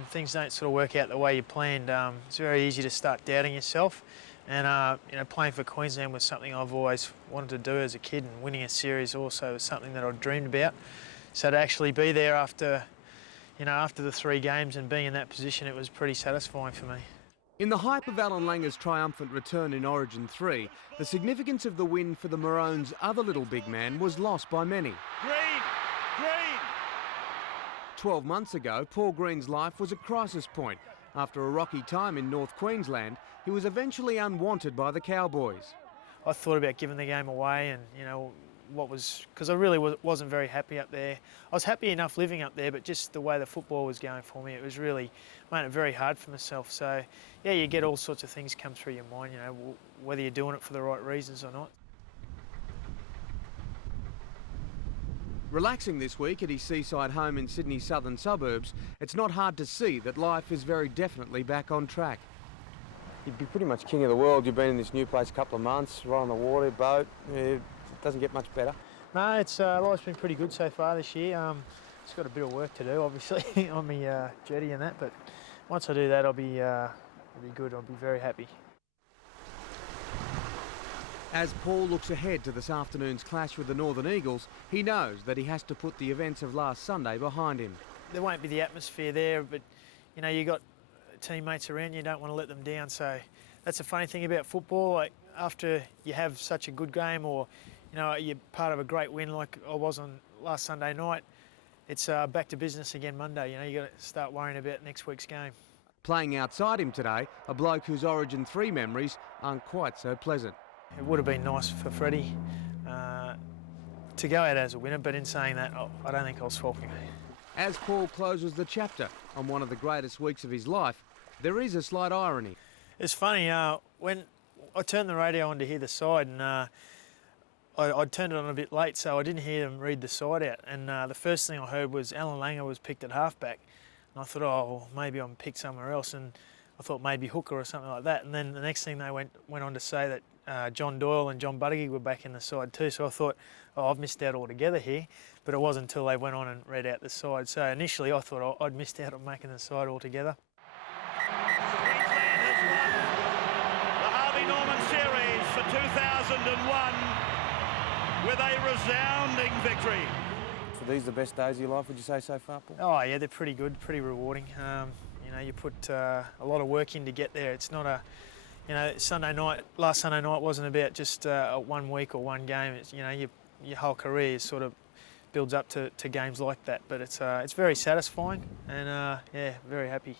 and things don't sort of work out the way you planned, it's very easy to start doubting yourself. And you know, playing for Queensland was something I've always wanted to do as a kid, and winning a series also was something that I dreamed about. So to actually be there after, you know, after the 3 games and being in that position, it was pretty satisfying for me. In the hype of Alan Langer's triumphant return in Origin 3, the significance of the win for the Maroons' other little big man was lost by many. Green! 12 months ago, Paul Green's life was at crisis point. After a rocky time in North Queensland, he was eventually unwanted by the Cowboys. I thought about giving the game away, and you know, because I really wasn't very happy up there. I was happy enough living up there, but just the way the football was going for me, it was really made it very hard for myself. So yeah, you get all sorts of things come through your mind, you know, whether you're doing it for the right reasons or not. Relaxing this week at his seaside home in Sydney's southern suburbs, it's not hard to see that life is very definitely back on track. You'd be pretty much king of the world. You've been in this new place a couple of months, right on the water, boat. It doesn't get much better. No, life's been pretty good so far this year. It's got a bit of work to do, obviously, on my jetty and that, but once I do that, I'll be good. I'll be very happy. As Paul looks ahead to this afternoon's clash with the Northern Eagles, he knows that he has to put the events of last Sunday behind him. There won't be the atmosphere there, but you know, you got teammates around you, don't want to let them down. So that's the funny thing about football. Like after you have such a good game, or you know, you're part of a great win like I was on last Sunday night, it's back to business again Monday. You know, you got to start worrying about next week's game. Playing outside him today, a bloke whose Origin 3 memories aren't quite so pleasant. It would have been nice for Freddie to go out as a winner, but in saying that, I don't think I'll swap him. As Paul closes the chapter on one of the greatest weeks of his life, there is a slight irony. It's funny, when I turned the radio on to hear the side, and I turned it on a bit late, so I didn't hear them read the side out. And the first thing I heard was Alan Langer was picked at halfback. And I thought, oh, well, maybe I'm picked somewhere else. And I thought maybe hooker or something like that. And then the next thing they went on to say that John Doyle and John Buttigieg were back in the side too. So I thought, oh, I've missed out altogether here. But it wasn't until they went on and read out the side. So initially I thought I'd missed out on making the side altogether. Queensland has won the Harvey Norman Series for 2001 with a resounding victory. So these are the best days of your life, would you say, so far, Paul? Oh yeah, they're pretty good, pretty rewarding. You know, you put a lot of work in to get there. It's not a, you know, last Sunday night wasn't about just 1 week or one game. It's, you know, your whole career sort of builds up to games like that. But it's very satisfying, and yeah, very happy.